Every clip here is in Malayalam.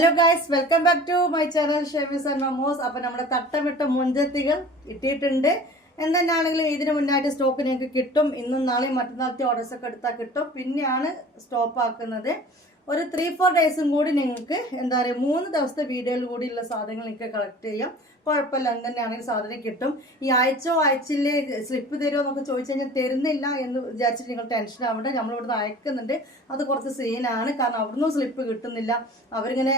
Hello guys, welcome back to my channel Shemis and Mamos. അപ്പൊ നമ്മുടെ തട്ടമിട്ട മുൻചത്തികൾ ഇട്ടിട്ടുണ്ട്. എന്തെന്നാണെങ്കിലും ഇതിന് മുന്നായിട്ട് സ്റ്റോക്ക് നിങ്ങൾക്ക് കിട്ടും. ഇന്നും നാളെയും മറ്റന്നാളത്തെ ഓർഡേഴ്സ് ഒക്കെ എടുത്താൽ കിട്ടും. പിന്നെയാണ് സ്റ്റോപ്പ് ആക്കുന്നത്. ഒരു 3-4 ഡേയ്സും കൂടി നിങ്ങൾക്ക് എന്താ പറയുക 3 ദിവസത്തെ വീഡിയോയിൽ കൂടിയുള്ള സാധനങ്ങൾ നിങ്ങൾക്ക് കളക്ട് ചെയ്യാം. കുഴപ്പമില്ല, എന്തെന്നാണെങ്കിൽ സാധനം കിട്ടും. ഈ ആഴ്ചയിലെ സ്ലിപ്പ് തരുമോ എന്നൊക്കെ ചോദിച്ചു കഴിഞ്ഞാൽ തരുന്നില്ല എന്ന് വിചാരിച്ചിട്ട് നിങ്ങൾ ടെൻഷൻ ആവണ്ട. നമ്മളിവിടുന്ന് അയക്കുന്നുണ്ട്. അത് കുറച്ച് സീനാണ്. കാരണം അവിടുന്ന് സ്ലിപ്പ് കിട്ടുന്നില്ല. അവരിങ്ങനെ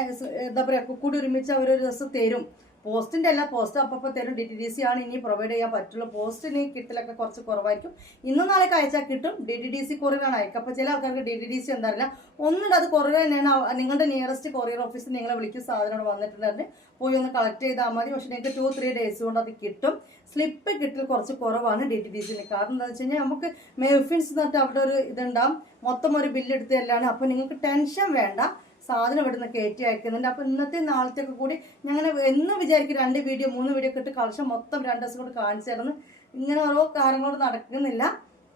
എന്താ പറയുക കൂടി ഒരുമിച്ച് അവരൊരു ദിവസം തരും. പോസ്റ്റിന്റെ അല്ല, പോസ്റ്റ് അപ്പോൾ തരും. DTDC ആണ് ഇനി പ്രൊവൈഡ് ചെയ്യാൻ പറ്റുള്ളൂ. പോസ്റ്റിന് കിട്ടലൊക്കെ കുറച്ച് കുറവായിരിക്കും. ഇന്നും നാളെ അയച്ചാൽ കിട്ടും. DTDC കൊറിയറാണ് അയക്കുക. അപ്പോൾ ചില ആൾക്കാർക്ക് DTDC എന്താ അറിയില്ല. ഒന്നുകൂടെ അത് കൊറിയർ തന്നെയാണ്. നിങ്ങളുടെ നിയറസ്റ്റ് കൊറിയർ ഓഫീസിൽ നിങ്ങളെ വിളിക്കുന്ന സാധനം വന്നിട്ടുണ്ടായിരുന്നു. പോയി ഒന്ന് കളക്ട് ചെയ്താൽ മതി. പക്ഷെ നിങ്ങൾക്ക് 2-3 ഡേയ്സ് കൊണ്ട് അത് കിട്ടും. സ്ലിപ്പ് കിട്ടൽ കുറച്ച് കുറവാണ് DTDCന്. കാരണം എന്താ വെച്ച് കഴിഞ്ഞാൽ നമുക്ക് മെഫിൻസ് എന്നിട്ട് അവിടെ ഒരു ഇതുണ്ടാവും. മൊത്തം ഒരു ബില്ല് എടുത്ത് തരലാണ്. അപ്പോൾ നിങ്ങൾക്ക് ടെൻഷൻ വേണ്ട. സാധനം ഇവിടുന്ന് കയറ്റി അയക്കുന്നുണ്ട്. അപ്പോൾ ഇന്നത്തെ നാളത്തേക്ക് കൂടി ഞങ്ങൾ എന്ന് വിചാരിക്കും 2 വീഡിയോ 3 വീഡിയോ ഇട്ട് കളക്ഷൻ മൊത്തം 2 ദിവസം കൊണ്ട് കാണിച്ചു തരുന്നു. ഇങ്ങനെ ഓരോ കാര്യങ്ങളോട് നടക്കുന്നില്ല.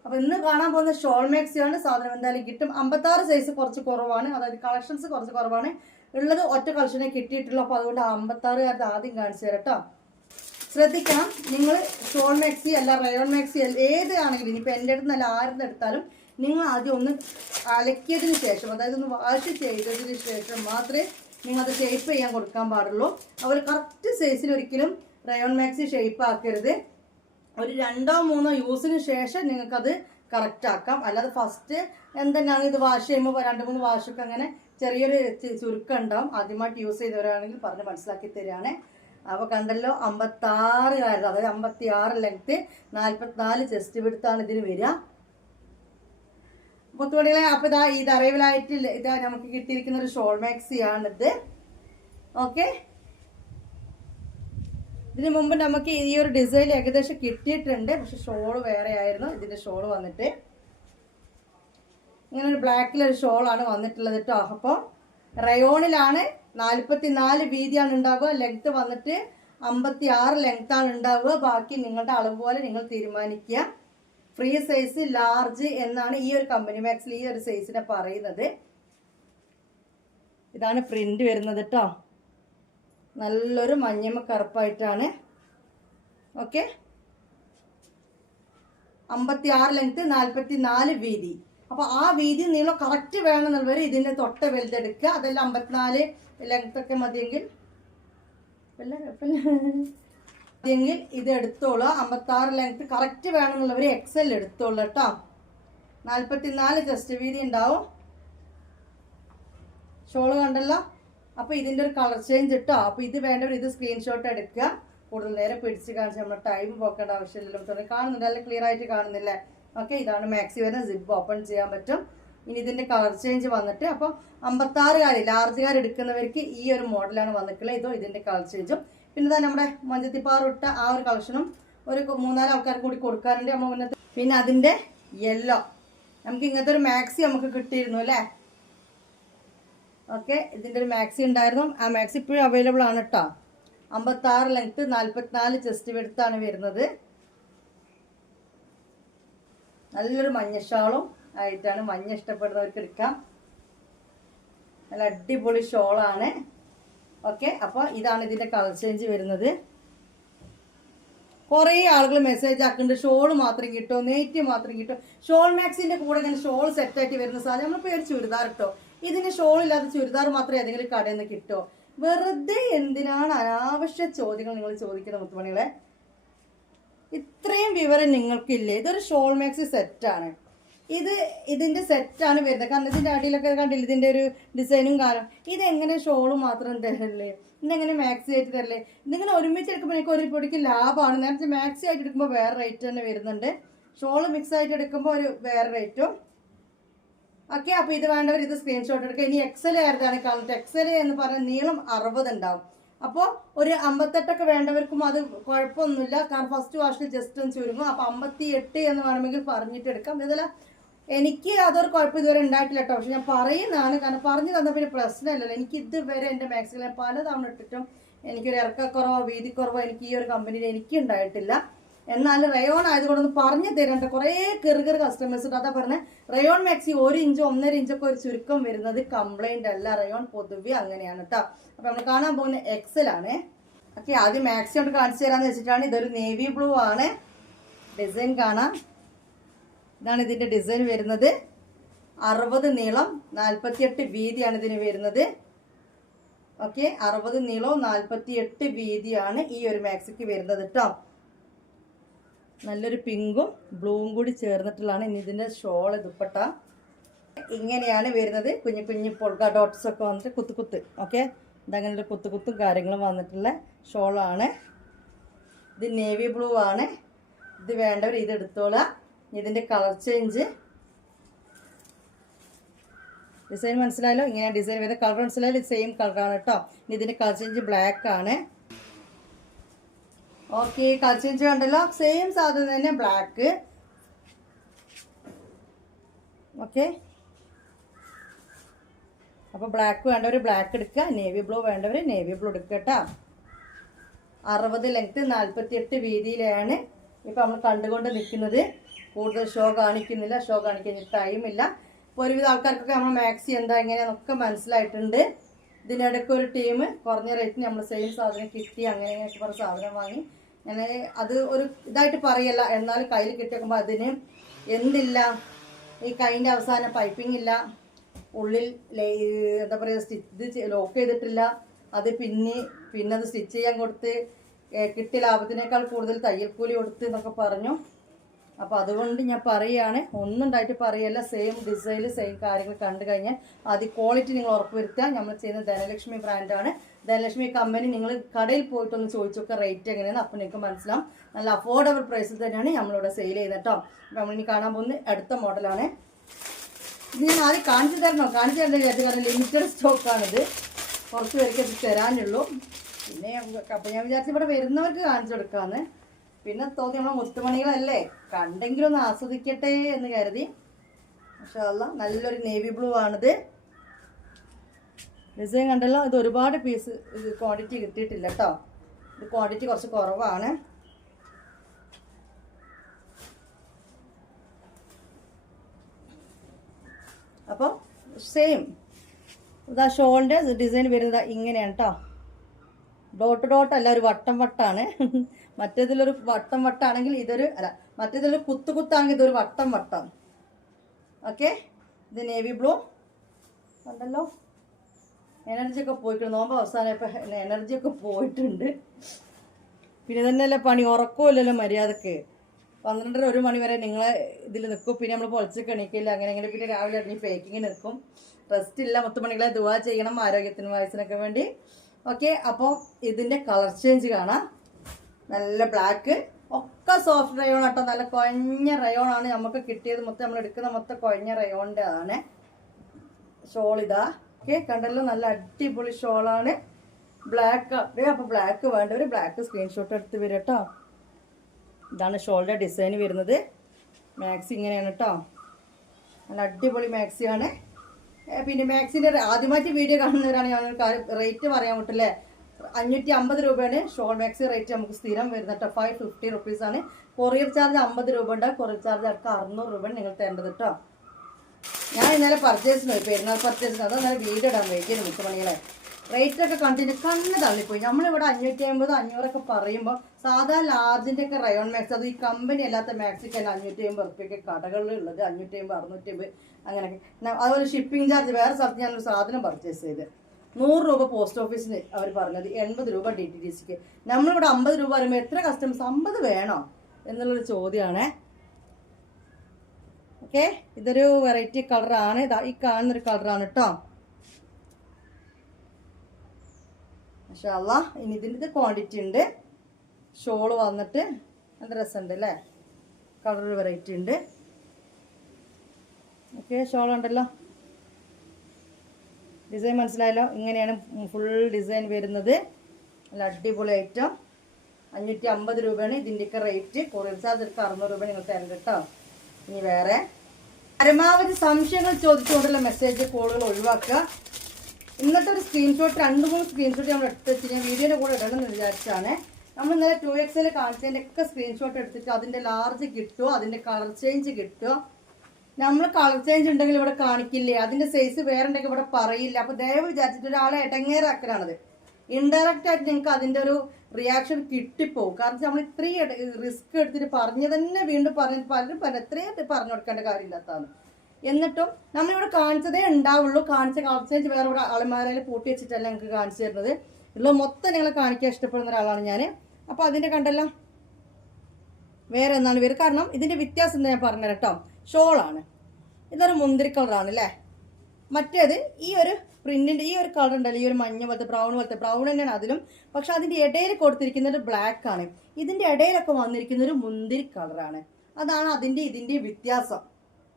അപ്പോൾ ഇന്ന് കാണാൻ പോകുന്ന ഷോൾ മാക്സിയാണ്. സാധനം എന്തായാലും കിട്ടും. 56 സൈസ് കുറച്ച് കുറവാണ്. അതായത് കളക്ഷൻസ് കുറച്ച് കുറവാണ്. ഉള്ളത് ഒറ്റ കളക്ഷനെ കിട്ടിയിട്ടുള്ളൂ. അപ്പോൾ അതുകൊണ്ട് 56 ആദ്യം കാണിച്ചു തരാം കേട്ടോ. ശ്രദ്ധിക്കണം, നിങ്ങൾ ഷോൾ മാക്സി അല്ല റയോൺ മാക്സി അല്ല ഏത് ആണെങ്കിലും ഇനിയിപ്പോൾ എൻ്റെ അടുത്ത് നല്ല ആരുടെ എടുത്താലും നിങ്ങൾ ആദ്യം ഒന്ന് അലക്കിയതിന് ശേഷം, അതായത് ഒന്ന് വാഷ് ചെയ്തതിന് ശേഷം മാത്രമേ നിങ്ങൾ അത് ഷേപ്പ് ചെയ്യാൻ കൊടുക്കാൻ പാടുള്ളൂ. അവർ കറക്റ്റ് സൈസിൽ ഒരിക്കലും റയോൺ മാക്സി ഷേപ്പ് ആക്കരുത്. ഒരു 2-3 യൂസിന് ശേഷം നിങ്ങൾക്കത് കറക്റ്റ് ആക്കാം. അല്ലാതെ ഫസ്റ്റ് എന്തെന്നാണ് ഇത് വാഷ് ചെയ്യുമ്പോൾ 2-3 വാഷൊക്കെ അങ്ങനെ ചെറിയൊരു ചുരുക്കം ഉണ്ടാവും. ആദ്യമായിട്ട് യൂസ് ചെയ്തവരാണെങ്കിൽ പറഞ്ഞ് മനസ്സിലാക്കി തരികയാണ്. അപ്പോൾ കണ്ടല്ലോ 56 കാര്യം, അതായത് 56 ലെങ്ത്ത് 44 ചെസ്റ്റ് വിടുത്താണ് ഇതിന് വരിക. മുത്തുമണികളെ, അപ്പോൾ ഇത് അറിവിലായിട്ട് ഇതാ നമുക്ക് കിട്ടിയിരിക്കുന്ന ഒരു ഷോൾ മാക്സിയാണിത്. ഓക്കെ, ഇതിന് മുമ്പ് നമുക്ക് ഈ ഒരു ഡിസൈൻ ഏകദേശം കിട്ടിയിട്ടുണ്ട്. പക്ഷെ ഷോള് വേറെ ആയിരുന്നു. ഇതിന്റെ ഷോള് വന്നിട്ട് ഇങ്ങനെ ഒരു ബ്ലാക്കിലൊരു ഷോളാണ് വന്നിട്ടുള്ളത് കേട്ടോ. അപ്പോൾ റയോണിലാണ് 44 വീതിയാണ് ഉണ്ടാവുക. ലെങ്ത്ത് വന്നിട്ട് 56 ലെങ്ത്താണ് ഉണ്ടാവുക. ബാക്കി നിങ്ങളുടെ അളവ് പോലെ നിങ്ങൾ തീരുമാനിക്കുക. ഫ്രീ സൈസ് ലാർജ് എന്നാണ് ഈ ഒരു കമ്പനി മാക്സിൽ ഈ ഒരു സൈസിനെ പറയുന്നത്. ഇതാണ് പ്രിന്റ് വരുന്നത് കേട്ടോ. നല്ലൊരു മഞ്ഞമ്മ കറുപ്പായിട്ടാണ്. ഓക്കെ, 56 ലെങ്ത്ത് 44 വീതി. അപ്പോൾ ആ വീതി നീളം കറക്റ്റ് വേണമെന്നുള്ളവർ ഇതിൻ്റെ തൊട്ട വലുതെടുക്കുക. അതെല്ലാം 54 ലെങ്ത് ഒക്കെ മതിയെങ്കിൽ ഇത് എടുത്തോളൂ. 56 ലെങ്ത് കറക്റ്റ് വേണമെന്നുള്ളവർ XL എടുത്തോളൂ കേട്ടോ. 44 ചെസ്റ്റ് വീതി ഉണ്ടാവും. ഷോള് കണ്ടല്ലോ. അപ്പോൾ ഇതിൻ്റെ ഒരു കളർ ചേഞ്ച് കേട്ടോ. അപ്പോൾ ഇത് വേണ്ടവർ ഇത് സ്ക്രീൻഷോട്ട് എടുക്കുക. കൂടുതൽ നേരം പിടിച്ച് കാണിച്ച് നമ്മൾ ടൈം പോക്കേണ്ട ആവശ്യമില്ലല്ലോ. കാണുന്നുണ്ട്, അല്ല ക്ലിയർ ആയിട്ട് കാണുന്നില്ലേ? ഓക്കെ, ഇതാണ് മാക്സി വരുന്നത്. സിബ് ഓപ്പൺ ചെയ്യാൻ പറ്റും. ഇനി ഇതിൻ്റെ കളർ ചേഞ്ച് വന്നിട്ട് അപ്പോൾ 56 ലാർജുകാർ എടുക്കുന്നവർക്ക് ഈ ഒരു മോഡലാണ് വന്നിട്ടുള്ളത്. ഇതോ ഇതിൻ്റെ കളർ ചേഞ്ചും. പിന്നെ ഇതാ നമ്മുടെ മഞ്ചത്തിപ്പാറ ഇട്ട ആ ഒരു കളക്ഷനും ഒരു 3-4 ആൾക്കാർക്ക് കൂടി കൊടുക്കാറുണ്ട് നമ്മൾ മുന്നത്തെ. പിന്നെ അതിൻ്റെ യെല്ലോ നമുക്ക് ഇങ്ങനത്തെ ഒരു മാക്സി നമുക്ക് കിട്ടിയിരുന്നു അല്ലേ? ഓക്കെ, ഇതിൻ്റെ ഒരു മാക്സി ഉണ്ടായിരുന്നു. ആ മാക്സി ഇപ്പോഴും അവൈലബിൾ ആണ് കേട്ടോ. 56 ലെങ്ത്ത് 44 ചെസ്റ്റ് വെടുത്താണ് വരുന്നത്. നല്ലൊരു മഞ്ഞ ഷോളും ആയിട്ടാണ്. മഞ്ഞ ഇഷ്ടപ്പെടുന്നവർക്ക് എടുക്കാം. നല്ല അടിപൊളി ഷോളാണ്. ഓക്കെ, അപ്പോൾ ഇതാണ് ഇതിൻ്റെ കളർ ചേഞ്ച് വരുന്നത്. കുറേ ആളുകൾ മെസ്സേജ് ആക്കുന്നുണ്ട് ഷോൾ മാത്രം കിട്ടുമോ, നെയ്റ്റ് മാത്രം കിട്ടുമോ. ഷോൾ മാക്സിൻ്റെ കൂടെ ഇങ്ങനെ ഷോൾ സെറ്റായിട്ട് വരുന്ന സാധനം നമ്മളിപ്പോൾ ഒരു ചുരിദാർ ഇട്ടോ, ഇതിൻ്റെ ഷോൾ ഇല്ലാത്ത ചുരിദാർ മാത്രമേ ഏതെങ്കിലും കടയിൽ നിന്ന് കിട്ടുമോ? വെറുതെ എന്തിനാണ് അനാവശ്യ ചോദ്യങ്ങൾ നിങ്ങൾ ചോദിക്കുന്നത് മുത്തുമണികളെ? ഇത്രയും വിവരം നിങ്ങൾക്കില്ലേ? ഇതൊരു ഷോൾ മാക്സി സെറ്റാണ്. ഇതിൻ്റെ സെറ്റാണ് വരുന്നത്. കാരണം ഇതിൻ്റെ അടിയിലൊക്കെ കണ്ടില്ല ഇതിൻ്റെ ഒരു ഡിസൈനും കാലം. ഇതെങ്ങനെ ഷോള് മാത്രം തരല്ലേ? ഇതെങ്ങനെ മാക്സി ആയിട്ട് തരല്ലേ? ഇതിങ്ങനെ ഒരുമിച്ച് എടുക്കുമ്പോൾ എനിക്ക് ഒരു പൊടിക്ക് ലാഭമാണ്. നേരത്തെ മാക്സി ആയിട്ട് എടുക്കുമ്പോൾ വേറെ റേറ്റ് തന്നെ വരുന്നുണ്ട്. ഷോള് മിക്സ് ആയിട്ട് എടുക്കുമ്പോൾ ഒരു വേറെ റേറ്റും. ഓക്കെ, അപ്പോൾ ഇത് വേണ്ടവർ ഇത് സ്ക്രീൻഷോട്ട് എടുക്കുക. ഇനി XL ആയിരുന്നാണ് കാണുന്നത്. XL എന്ന് പറഞ്ഞാൽ നീളം 60 ഉണ്ടാവും. അപ്പോൾ ഒരു 58 വേണ്ടവർക്കും അത് കുഴപ്പമൊന്നുമില്ല. കാരണം ഫസ്റ്റ് വാഷിൽ ജസ്റ്റ് ഒന്ന് ചുരുങ്ങും. അപ്പോൾ 58 എന്ന് വേണമെങ്കിൽ പറഞ്ഞിട്ട് എടുക്കാം. ഇതല്ല, എനിക്ക് അതൊരു കുഴപ്പം ഇതുവരെ ഉണ്ടായിട്ടില്ല കേട്ടോ. പക്ഷെ ഞാൻ പറയുന്നതാണ്. കാരണം പറഞ്ഞു തന്ന പിന്നെ പ്രശ്നമില്ലല്ലോ. എനിക്ക് ഇതുവരെ എൻ്റെ മാക്സിൽ പല തവണ ഇട്ടിട്ടും എനിക്കൊരു ഇറക്കക്കുറവോ വീതിക്കുറവോ എനിക്ക് ഈ ഒരു കമ്പനിയിൽ എനിക്ക് ഉണ്ടായിട്ടില്ല. എന്നാൽ റയോൺ ആയതുകൊണ്ടൊന്ന് പറഞ്ഞു തരേണ്ട കുറേ കെറുകെറ് കസ്റ്റമേഴ്സ് ഉണ്ട്. അതാ പറഞ്ഞത് റയോൺ മാക്സി 1 ഇഞ്ച് 1.5 ഇഞ്ചൊക്കെ ഒരു ചുരുക്കം വരുന്നത് കംപ്ലൈന്റ് അല്ല. റയോൺ പൊതുവെ അങ്ങനെയാണ് കേട്ടോ. അപ്പൊ നമ്മൾ കാണാൻ പോകുന്ന എക്സൽ ആണ്. ഓക്കെ, ആദ്യം മാക്സി കൊണ്ട് കാണിച്ചു തരാന്ന് വെച്ചിട്ടാണ്. ഇതൊരു നേവി ബ്ലൂ ആണ്. ഡിസൈൻ കാണാം. ഇതാണ് ഇതിന്റെ ഡിസൈൻ വരുന്നത്. 60 നീളം 48 വീതിയാണ് ഇതിന് വരുന്നത്. ഓക്കെ, 60 നീളവും 48 വീതിയാണ് ഈ ഒരു മാക്സിക്ക് വരുന്നത് കേട്ടോ. നല്ലൊരു പിങ്കും ബ്ലൂവും കൂടി ചേർന്നിട്ടുള്ളതാണ് ഇനി ഇതിന്റെ ഷോള് ദുപ്പട്ട. ഇങ്ങനെയാണ് വരുന്നത്. കുഞ്ഞു കുഞ്ഞു പൊൾക്ക ഡോട്ട്സ് ഒക്കെ വന്നിട്ട് കുത്ത്. ഓക്കെ, ഇതങ്ങനെ ഒരു കുത്തും കാര്യങ്ങളും വന്നിട്ടുള്ള ഷോളാണ്. ഇത് നേവി ബ്ലൂ ആണ്. ഇത് വേണ്ടവർ ഇത് എടുത്തോളാം. ഇതിന്റെ കളർ ചേഞ്ച് ഡിസൈൻ മനസ്സിലായല്ലോ. ഇങ്ങനെ ഡിസൈൻ വരുന്നത്. കളർ മനസ്സിലായാലും സെയിം കളറാണ് കേട്ടോ. ഇതിന്റെ കളർ ചേഞ്ച് ബ്ലാക്ക് ആണ്. ഓക്കെ, കളർ ചേഞ്ച് കണ്ടല്ലോ. സെയിം സാധനം തന്നെ ബ്ലാക്ക്. ഓക്കെ, അപ്പോൾ ബ്ലാക്ക് വേണ്ടവർ ബ്ലാക്ക് എടുക്കുക. നേവി ബ്ലൂ വേണ്ടവർ നേവി ബ്ലൂ എടുക്കുക കേട്ടോ. 60 ലെങ്ത് 48 വീതിയിലാണ് ഇപ്പം നമ്മൾ കണ്ടുകൊണ്ട് നിൽക്കുന്നത്. കൂടുതൽ ഷോ കാണിക്കുന്നില്ല. ഷോ കാണിക്കാൻ ടൈമില്ല. ഇപ്പോൾ ഒരുവിധ ആൾക്കാർക്കൊക്കെ നമ്മൾ മാക്സി എന്താ എങ്ങനെയാണെന്നൊക്കെ മനസ്സിലായിട്ടുണ്ട്. ഇതിനിടയ്ക്ക് ഒരു ടീം കുറഞ്ഞ റേറ്റിന് നമ്മൾ സെയിം സാധനം കിട്ടി അങ്ങനെയൊക്കെ പറഞ്ഞ സാധനം വാങ്ങി. ഞാൻ അത് ഒരു ഇതായിട്ട് പറയല്ല, എന്നാൽ കയ്യിൽ കിട്ടിയേക്കുമ്പോൾ അതിന് എന്തില്ല, ഈ കൈൻ്റെ അവസാനം പൈപ്പിംഗ് ഇല്ല, ഉള്ളിൽ എന്താ പറയുക ഇത് ലോക്ക് ചെയ്തിട്ടില്ല, അത് പിന്നെ അത് സ്റ്റിച്ച് ചെയ്യാൻ കൊടുത്ത് കിട്ടിയ ലാഭത്തിനേക്കാൾ കൂടുതൽ തയ്യൽക്കൂലി കൊടുത്ത് എന്നൊക്കെ പറഞ്ഞു. അപ്പോൾ അതുകൊണ്ട് ഞാൻ പറയുകയാണ്, ഒന്നും ഉണ്ടായിട്ട് പറയല്ല. സെയിം ഡിസൈനിൽ സെയിം കാര്യങ്ങൾ കണ്ടു കഴിഞ്ഞാൽ ആദ്യം ക്വാളിറ്റി നിങ്ങൾ ഉറപ്പുവരുത്തുക. നമ്മൾ ചെയ്യുന്ന ധനലക്ഷ്മി ബ്രാൻഡാണ്. ധനലക്ഷ്മി കമ്പനി നിങ്ങൾ കടയിൽ പോയിട്ടൊന്ന് ചോദിച്ചൊക്കെ റേറ്റ് എങ്ങനെയാണ്, അപ്പോൾ നിങ്ങൾക്ക് മനസ്സിലാവും. നല്ല അഫോർഡബിൾ പ്രൈസിൽ തന്നെയാണ് നമ്മളിവിടെ സെയിൽ ചെയ്യുന്നത് കേട്ടോ. അപ്പോൾ നമ്മളിനി കാണാൻ പോകുന്നത് അടുത്ത മോഡലാണ്. ഇത് ഞാൻ ആദ്യം കാണിച്ചു തരണോ? കാണിച്ചു തരേണ്ട വിചാരിച്ചു, കാരണം ലിമിറ്റഡ് സ്റ്റോക്കാണിത്. കുറച്ച് പേർക്ക് ഇത് തരാനുള്ളൂ. പിന്നെ അപ്പോൾ ഞാൻ വിചാരിച്ചു ഇവിടെ വരുന്നവർക്ക് കാണിച്ചു കൊടുക്കാമെന്ന്. പിന്നെ തോന്നി നമ്മളെ മുത്തുമണികളല്ലേ, കണ്ടെങ്കിലും ഒന്ന് ആസ്വദിക്കട്ടെ എന്ന് കരുതി. മാഷാ അല്ലാഹ്, നല്ലൊരു നേവി ബ്ലൂ ആണിത്. ഡിസൈൻ കണ്ടല്ലോ. ഇത് ഒരുപാട് പീസ് ഇത് ക്വാണ്ടിറ്റി കിട്ടിയിട്ടില്ല കേട്ടോ. ഇത് ക്വാണ്ടിറ്റി കുറച്ച് കുറവാണ്. അപ്പോൾ സെയിം ഇതാ ഷോളിൻ്റെ ഡിസൈൻ വരുന്നത് ഇങ്ങനെയാണ് കേട്ടോ. ഡോട്ട് അല്ല, ഒരു വട്ടമാണ്. മറ്റേതിലൊരു വട്ടാണെങ്കിൽ ഇതൊരു അല്ല, മറ്റേതിലൊരു കുത്താണെങ്കിൽ ഇതൊരു വട്ടം. ഓക്കെ, ഇത് നേവി ബ്ലൂ കണ്ടല്ലോ. എനർജിയൊക്കെ പോയിട്ടുണ്ട്. നോമ്പ് അവസാനമായപ്പോൾ എനർജിയൊക്കെ പോയിട്ടുണ്ട്. പിന്നെ തന്നെയല്ലേ പണി, ഉറക്കമില്ലല്ലോ മര്യാദക്ക്. 12-1 മണി വരെ നിങ്ങളെ ഇതിൽ നിൽക്കും. പിന്നെ നമ്മൾ പൊളിച്ചൊക്കെ എണീക്കില്ല അങ്ങനെ. പിന്നെ രാവിലെ ഇറങ്ങി പേക്കിങ് നിൽക്കും. റെസ്റ്റ് ഇല്ല. മുത്തുമണികളെ ദുആ ചെയ്യണം ആരോഗ്യത്തിനും വയസ്സിനൊക്കെ വേണ്ടി. ഓക്കെ, അപ്പോൾ ഇതിൻ്റെ കളർ ചേഞ്ച് കാണാം. നല്ല ബ്ലാക്ക്, ഒക്കെ സോഫ്റ്റ് റയോൺ കേട്ടോ. നല്ല കുഴഞ്ഞ റയോൺ ആണ് നമുക്ക് കിട്ടിയത്. നമ്മൾ എടുക്കുന്ന മൊത്തം കുഴഞ്ഞ റയോണിൻ്റെ ആണ്. ഷോൾ ഇതാ. ഓക്കെ, കണ്ടല്ലോ, നല്ല അടിപൊളി ഷോളാണ്. ബ്ലാക്ക്. അപ്പോൾ ബ്ലാക്ക് വേണ്ടവർ ബ്ലാക്ക് സ്ക്രീൻഷോട്ട് എടുത്ത് വരും കേട്ടോ. ഇതാണ് ഷോളിൻ്റെ ഡിസൈൻ വരുന്നത്. മാക്സി ഇങ്ങനെയാണ് കേട്ടോ. നല്ല അടിപൊളി മാക്സിയാണ്. പിന്നെ മാക്സിൻ്റെ ആദ്യമായിട്ട് വീഡിയോ കാണുന്നവരാണ് ഞാൻ റേറ്റ് പറയാൻ വിട്ടില്ലേ. 550 രൂപയാണ് ഷോൾ മാക്സി റേറ്റ് നമുക്ക് സ്ഥിരം വരുന്നത് കേട്ടോ. 550 റുപ്പീസാണ്. കൊറിയർ ചാർജ് 50 രൂപ ഉണ്ട്. കൊറിയർ ചാർജ് അടുത്ത 600 രൂപയാണ് നിങ്ങൾ തരേണ്ടത് കേട്ടോ. ഞാൻ ഇന്നലെ പർച്ചേസിന് പോയി, പെരുന്നാൾ പർച്ചേസിന്. അത് നല്ല വീഡിയോ ഇടാൻ വൈകിയത് മുത്തുമണികളെ. റേറ്റൊക്കെ കണ്ടിട്ട് കണ്ണ് തള്ളിപ്പോയി. നമ്മളിവിടെ 550 500 പറയുമ്പോൾ സാധാ ലാർജിൻ്റെ ഒക്കെ റയോൺ മാക്സ്, അത് ഈ കമ്പനി അല്ലാത്ത മാക്സിക്ക് തന്നെ 550 റുപ്യൊക്കെ കടകളിലുള്ളത്. 550 650 അങ്ങനെയൊക്കെ. അതുപോലെ ഷിപ്പിംഗ് ചാർജ് വേറെ സ്ഥലത്ത് ഞാനൊരു സാധനം പർച്ചേസ് ചെയ്ത് 100 രൂപ പോസ്റ്റ് ഓഫീസിന് അവർ പറഞ്ഞത്, 80 രൂപ DTDCക്ക്. നമ്മളിവിടെ 50 രൂപ പറയുമ്പോൾ എത്ര കസ്റ്റമേഴ്സ് 50 വേണോ എന്നുള്ളൊരു ചോദ്യമാണ്. ഓക്കെ, ഇതൊരു വെറൈറ്റി കളറാണ്. ഈ കാണുന്നൊരു കളറാണ് കേട്ടോ. മാഷാ അല്ലാഹ്. ഇനി ഇതിൻ്റെ ക്വാണ്ടിറ്റി ഉണ്ട്. ഷോള് വന്നിട്ട് നല്ല രസമുണ്ട് അല്ലേ. കളർ വെറൈറ്റി ഉണ്ട്. ഓക്കെ, ഷോൾ ഉണ്ടല്ലോ. ഡിസൈൻ മനസ്സിലായല്ലോ. ഇങ്ങനെയാണ് ഫുൾ ഡിസൈൻ വരുന്നത്. നല്ല അടിപൊളി ഐറ്റം. 550 രൂപയാണ് ഇതിൻ്റെയൊക്കെ റേറ്റ്. കൊറിയർ ചാർജ് എടുക്കുക 600 രൂപ നിങ്ങൾ തരണ്ട കേട്ടോ. ഇനി വേറെ പരമാവധി സംശയങ്ങൾ ചോദിച്ചുകൊണ്ടുള്ള മെസ്സേജ് കോളുകൾ ഒഴിവാക്കുക. ഇന്നത്തെ ഒരു സ്ക്രീൻഷോട്ട് 2-3 സ്ക്രീൻഷോട്ട് നമ്മൾ എടുത്ത് വെച്ച് ഞാൻ വീഡിയോയുടെ കൂടെ ഇടണമെന്ന് വിചാരിച്ചാണ്. നമ്മൾ ഇന്നലെ 2XL കാണിച്ചതിൻ്റെ ഒക്കെ സ്ക്രീൻഷോട്ട് എടുത്തിട്ട് അതിൻ്റെ ലാർജ് കിട്ടുമോ, അതിൻ്റെ കളർ ചേഞ്ച് കിട്ടുമോ. നമ്മൾ കളർ ചേഞ്ച് ഉണ്ടെങ്കിൽ ഇവിടെ കാണിക്കില്ലേ, അതിൻ്റെ സൈസ് വേറെ ഉണ്ടെങ്കിൽ ഇവിടെ പറയില്ല. അപ്പോൾ ദയവ് വിചാരിച്ചിട്ട് ഒരാളെ ഇടങ്ങേറാക്കലാണത്. ഇൻഡയറക്റ്റ് ആയിട്ട് നിങ്ങൾക്ക് അതിൻ്റെ ഒരു റിയാക്ഷൻ കിട്ടിപ്പോവും. കാരണം നമ്മൾ ഇത്രയും റിസ്ക് എടുത്തിട്ട് പറഞ്ഞ് തന്നെ വീണ്ടും പലരും എത്രയും പറഞ്ഞു കൊടുക്കേണ്ട കാര്യമില്ലാത്തതാണ്. എന്നിട്ടും നമ്മളിവിടെ കാണിച്ചതേ ഉണ്ടാവുള്ളൂ. കാണിച്ച കളർ ചേഞ്ച് വേറെ ഇവിടെ അളമാരയിൽ പൂട്ടി വെച്ചിട്ടല്ല നിങ്ങൾക്ക് കാണിച്ചു തരുന്നത്. ഉള്ള മൊത്തം നിങ്ങളെ കാണിക്കാൻ ഇഷ്ടപ്പെടുന്ന ഒരാളാണ് ഞാൻ. അപ്പോൾ അതിൻ്റെ കണ്ടല്ലോ വേറെ എന്നാണ് വരും. കാരണം ഇതിൻ്റെ വ്യത്യാസം എന്താ ഞാൻ പറഞ്ഞുതരാം കേട്ടോ. ഷോളാണ്, ഇതൊരു മുന്തിരി കളറാണ് അല്ലേ. മറ്റേത് ഈ ഒരു പ്രിന്റിൻ്റെ ഈ ഒരു കളർ ഉണ്ടല്ലോ, ഈ ഒരു മഞ്ഞ പോലത്തെ ബ്രൗൺ തന്നെയാണ് അതിലും. പക്ഷെ അതിൻ്റെ ഇടയിൽ കൊടുത്തിരിക്കുന്നത് ബ്ലാക്ക് ആണ്. ഇതിൻ്റെ ഇടയിലൊക്കെ വന്നിരിക്കുന്ന ഒരു മുന്തിരി കളറാണ്. അതാണ് ഇതിൻ്റെ വ്യത്യാസം.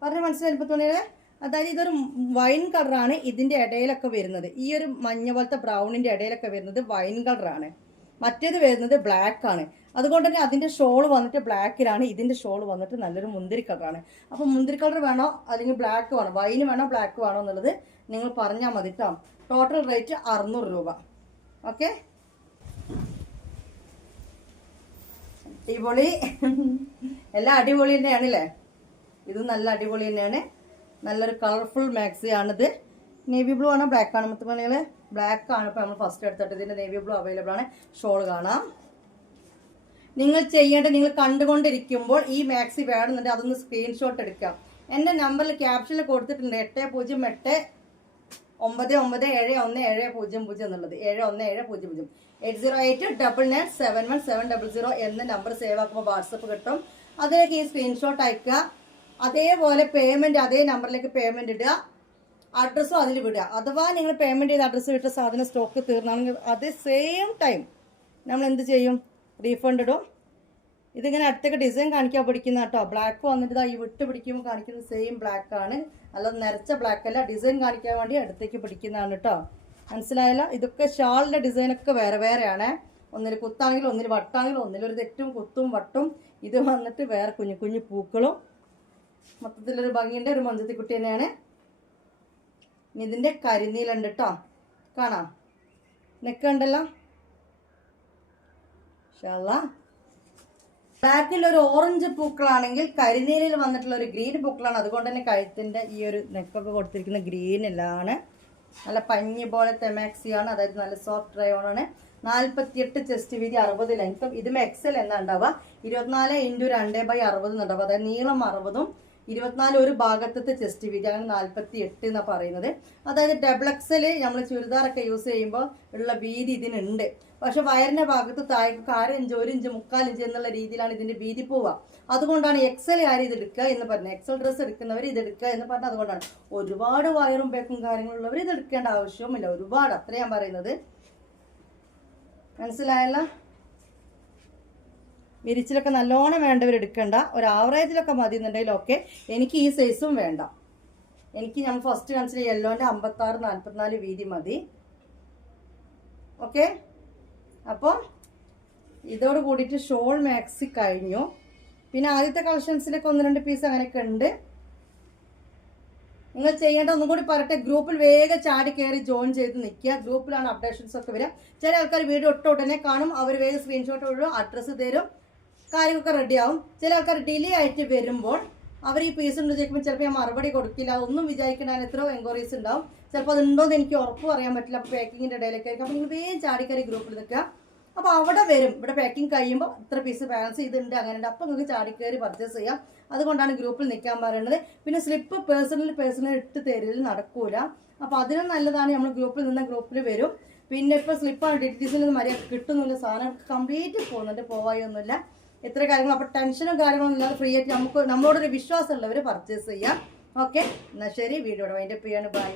പറഞ്ഞ് മനസ്സിലായി ഇപ്പോൾ തോന്നിയത്? അതായത് ഇതൊരു വൈൻ കളറാണ് ഇതിൻ്റെ ഇടയിലൊക്കെ വരുന്നത്. ഈ ഒരു മഞ്ഞ പോലത്തെ ബ്രൗണിൻ്റെ ഇടയിലൊക്കെ വരുന്നത് വൈൻ കളറാണ്. മറ്റേത് വരുന്നത് ബ്ലാക്ക് ആണ്. അതുകൊണ്ട് തന്നെ അതിൻ്റെ ഷോൾ വന്നിട്ട് ബ്ലാക്കിലാണ്, ഇതിൻ്റെ ഷോൾ വന്നിട്ട് നല്ലൊരു മുന്തിരി കളറാണ്. അപ്പോൾ മുന്തിരി കളർ വേണോ അല്ലെങ്കിൽ ബ്ലാക്ക് വേണോ, വൈന് വേണോ ബ്ലാക്ക് വേണോ എന്നുള്ളത് നിങ്ങൾ പറഞ്ഞാൽ മതി കേട്ടോ. ടോട്ടൽ റേറ്റ് 600 രൂപ. ഓക്കെ, അടിപൊളി. എല്ലാം അടിപൊളി തന്നെയാണല്ലേ. ഇത് നല്ല അടിപൊളി തന്നെയാണ്. നല്ലൊരു കളർഫുൾ മാക്സി ആണിത്. നേവി ബ്ലൂ ആണോ ബ്ലാക്ക് ആണ് മുത്തുമണികൾ? ബ്ലാക്ക് ആണ് ഇപ്പോൾ നമ്മൾ ഫസ്റ്റ് എടുത്തിട്ട്. ഇതിൻ്റെ നേവി ബ്ലൂ അവൈലബിൾ ആണ്. ഷോൾ കാണാം. നിങ്ങൾ ചെയ്യേണ്ടത്, നിങ്ങൾ കണ്ടുകൊണ്ടിരിക്കുമ്പോൾ ഈ മാക്സി വേണമെന്നുണ്ടെങ്കിൽ അതൊന്ന് സ്ക്രീൻഷോട്ട് എടുക്കാം. എൻ്റെ നമ്പറിൽ ക്യാപ്ഷനിൽ കൊടുത്തിട്ടുണ്ട് 8089971700 എന്നുള്ളത്. 71700 80899971700 എന്ന നമ്പർ സേവ് ആക്കുമ്പോൾ വാട്സപ്പ് കിട്ടും. അതിലേക്ക് ഈ സ്ക്രീൻഷോട്ട് അയക്കുക. അതേപോലെ പേയ്മെൻറ്റ് അതേ നമ്പറിലേക്ക് പേയ്മെൻറ്റ് ഇടുക. അഡ്രസ്സും അതിൽ വിടുക. അഥവാ നിങ്ങൾ പേയ്മെൻറ്റ് ചെയ്ത് അഡ്രസ്സ് വിട്ട സാധനം സ്റ്റോക്ക് തീർന്നാണെങ്കിൽ അതേ സെയിം ടൈം നമ്മൾ എന്ത് ചെയ്യും, റീഫണ്ട് ഇടും. ഇതിങ്ങനെ അടുത്തൊക്കെ ഡിസൈൻ കാണിക്കാൻ പിടിക്കുന്ന കേട്ടോ. ബ്ലാക്ക് വന്നിട്ട് ഈ വിട്ട് പിടിക്കുമ്പോൾ കാണിക്കുന്നത് സെയിം ബ്ലാക്ക് ആണ്, അല്ലാതെ നിറച്ച ബ്ലാക്ക് അല്ല. ഡിസൈൻ കാണിക്കാൻ വേണ്ടി അടുത്തേക്ക് പിടിക്കുന്നതാണ് കേട്ടോ. മനസ്സിലായല്ലോ? ഇതൊക്കെ ഷാളിൻ്റെ ഡിസൈനൊക്കെ വേറെ വേറെയാണ്. ഒന്നിൽ കുത്താണെങ്കിലും ഒന്നിൽ വട്ടാണെങ്കിലും ഒന്നിലൊരു തെറ്റും കുത്തും വട്ടും. ഇത് വന്നിട്ട് വേറെ കുഞ്ഞു കുഞ്ഞു പൂക്കളും. മൊത്തത്തിലൊരു ഭംഗിൻ്റെ ഒരു മഞ്ചത്തിക്കുട്ടി തന്നെയാണ്. ഇതിൻ്റെ കരിനീലുണ്ട് കേട്ടോ, കാണാം. നെക്കുണ്ടല്ലോ. ബ്ലാക്കിൽ ഒരു ഓറഞ്ച് പൂക്കളാണെങ്കിൽ കരിനീലിൽ വന്നിട്ടുള്ള ഒരു ഗ്രീൻ പൂക്കളാണ്. അതുകൊണ്ട് തന്നെ കഴുത്തിൻ്റെ ഈ ഒരു നെക്കൊക്കെ കൊടുത്തിരിക്കുന്ന ഗ്രീനിലാണ്. നല്ല പഞ്ഞി പോലത്തെ മാക്സിയാണ്. അതായത് നല്ല സോഫ്റ്റ് റയോണാണ്. 48 ചെസ്റ്റ് വീതി, 60 ലെങ്ത്തും. ഇതും എക്സൽ എന്നാ ഉണ്ടാവുക. 24x2/60 എന്നുണ്ടാവുക. അതായത് നീളം 60ഉം 24 ഒരു ഭാഗത്തെ ചെസ്റ്റ് വീതി, അങ്ങനെ 48 എന്നാണ് പറയുന്നത്. അതായത് ഡബിൾ എക്സൽ നമ്മൾ ചുരിദാറൊക്കെ യൂസ് ചെയ്യുമ്പോൾ ഉള്ള വീതി ഇതിനുണ്ട്. പക്ഷെ വയറിൻ്റെ ഭാഗത്ത് താഴേക്ക് 1/2 ഇഞ്ച് 1 ഇഞ്ച് 3/4 ഇഞ്ച് എന്നുള്ള രീതിയിലാണ് ഇതിൻ്റെ വീതി പോവുക. അതുകൊണ്ടാണ് എക്സൽ ആരും ഇത് എടുക്കുക എന്ന് പറഞ്ഞത്. എക്സൽ ഡ്രസ്സ് എടുക്കുന്നവർ ഇത് എടുക്കുക എന്ന് പറഞ്ഞാൽ അതുകൊണ്ടാണ്. ഒരുപാട് വയറും ബേക്കും കാര്യങ്ങളുള്ളവർ ഇത് എടുക്കേണ്ട ആവശ്യവുമില്ല. ഒരുപാട്, അത്ര ഞാൻ പറയുന്നത്. മനസ്സിലായല്ലോ? വിരിച്ചിലൊക്കെ നല്ലോണം വേണ്ടവർ എടുക്കണ്ട. ഒരു ആവറേജിലൊക്കെ മതി എന്നുണ്ടെങ്കിൽ ഓക്കെ. എനിക്ക് ഈ സൈസും വേണ്ട. എനിക്ക് ഞാൻ ഫസ്റ്റ് കാണിച്ചിട്ട് യെല്ലോൻ്റെ 56-44 വീതി മതി. ഓക്കെ, അപ്പോൾ ഇതോട് കൂടിയിട്ട് ഷോൾ മാക്സി കഴിഞ്ഞു. പിന്നെ ആദ്യത്തെ കളക്ഷൻസിലൊക്കെ 1-2 പീസ് അങ്ങനെയൊക്കെ ഉണ്ട്. നിങ്ങൾ ചെയ്യേണ്ട ഒന്നും കൂടി പറയട്ടെ. ഗ്രൂപ്പിൽ വേഗം ചാടി കയറി ജോയിൻ ചെയ്ത് നിൽക്കുക. ഗ്രൂപ്പിലാണ് അപ്ഡേഷൻസ് ഒക്കെ വരിക. ചില ആൾക്കാർ വീഡിയോ ഉടനെ കാണും. അവർ വേഗം സ്ക്രീൻഷോട്ട് വിടും, അഡ്രസ്സ് തരും, കാര്യങ്ങളൊക്കെ റെഡിയാവും. ചില ആൾക്കാർ ഡിലേ ആയിട്ട് വരുമ്പോൾ അവർ ഈ പീസ് ഉണ്ട് ചോദിക്കുമ്പോൾ ചിലപ്പോൾ ഞാൻ മറുപടി കൊടുക്കില്ല. ഒന്നും വിചാരിക്കണ എത്രയോ എൻക്വയറീസ് ഉണ്ടാവും. ചിലപ്പോൾ അതുണ്ടോയെന്ന് എനിക്ക് ഉറപ്പ് പറയാൻ പറ്റില്ല. അപ്പോൾ പാക്കിങ്ങിൻ്റെ ഇടയിലൊക്കെ ആയിരിക്കും. അപ്പോൾ നിങ്ങൾ വേഗം ചാടിക്കറി ഗ്രൂപ്പിൽ നിൽക്കുക. അപ്പോൾ അവിടെ വരും, ഇവിടെ പാക്കിങ് കഴിയുമ്പോൾ ഇത്ര പീസ് ബാലൻസ് ചെയ്തിട്ടുണ്ട് അങ്ങനെ ഉണ്ട്. അപ്പോൾ നിങ്ങൾക്ക് ചാടിക്കയറി പർച്ചേസ് ചെയ്യാം. അതുകൊണ്ടാണ് ഗ്രൂപ്പിൽ നിൽക്കാൻ പറയുന്നത്. പിന്നെ സ്ലിപ്പ് പേഴ്സണൽ ഇട്ട് തരൽ നടക്കൂല. അപ്പോൾ അതിനും നല്ലതാണ് നമ്മൾ ഗ്രൂപ്പിൽ നിന്ന് ഗ്രൂപ്പിൽ വരും. പിന്നെ ഇപ്പോൾ സ്ലിപ്പാണ് ഡിറ്റീസിൽ നിന്ന് മര്യാദ കിട്ടുന്നില്ല. സാധനം കംപ്ലീറ്റ് പോകുന്നുണ്ട്, പോവായൊന്നുമില്ല. ഇത്ര കാര്യങ്ങൾ. അപ്പോൾ ടെൻഷനും കാര്യങ്ങളൊന്നും ഇല്ലാതെ ഫ്രീ ആയിട്ട് നമ്മളോടൊരു വിശ്വാസമുള്ളവർ പർച്ചേസ് ചെയ്യാം. ഓക്കെ, എന്നാൽ ശരി. വീഡിയോയുടെ വൈൻഡപ്പ് ചെയ്യാണ്. ബൈ.